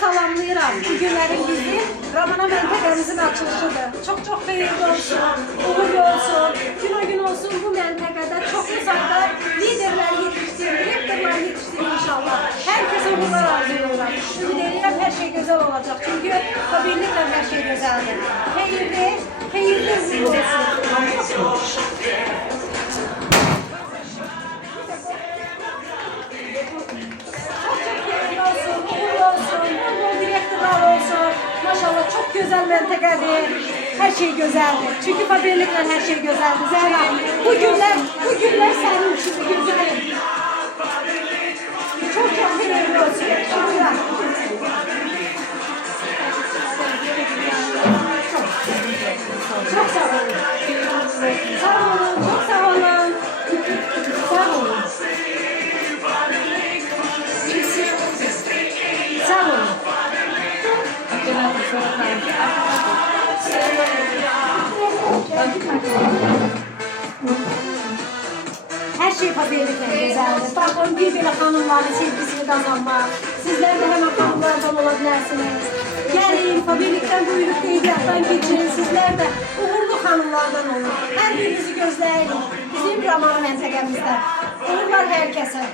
salamlayıram. Bu günlərin bizi Ramana məntəqəmizin açılışıdır. Çox xeyirli olsun, uğurlu olsun, gün olsun bu məntəqədə çoxlu sayda liderlər yetiştirir, rektorlar yetiştirir inşallah. Herkese uğurlar arzulayıram. Ümid edirəm hər şey gözəl olacaq. Çünki birliklə hər şey gözəldir. Xeyirli uğurlu olsun. Maşallah çok güzel menteqədir. Her şey güzeldir. Çünkü fabrikler her şey güzeldir. Zehra, bu günler senin için güzel. Çok hayırlı olsun. Şükürler. Çok sağ olun. Sağ olun. Çok sağ olun. Sağ olun. Sağ olun. Her şey fabrikten güzeldir. Bakın bir hanımların sevgisini kazanmak. Sizler de hemen hanımlardan olabilirsiniz. Gelin fabrikten buyurup ehliyattan geçin. Sizler de uğurlu hanımlardan olun. Her birinizi gözleyin. Bizim Ramana məntəqəmizdə. Uğurlar herkese.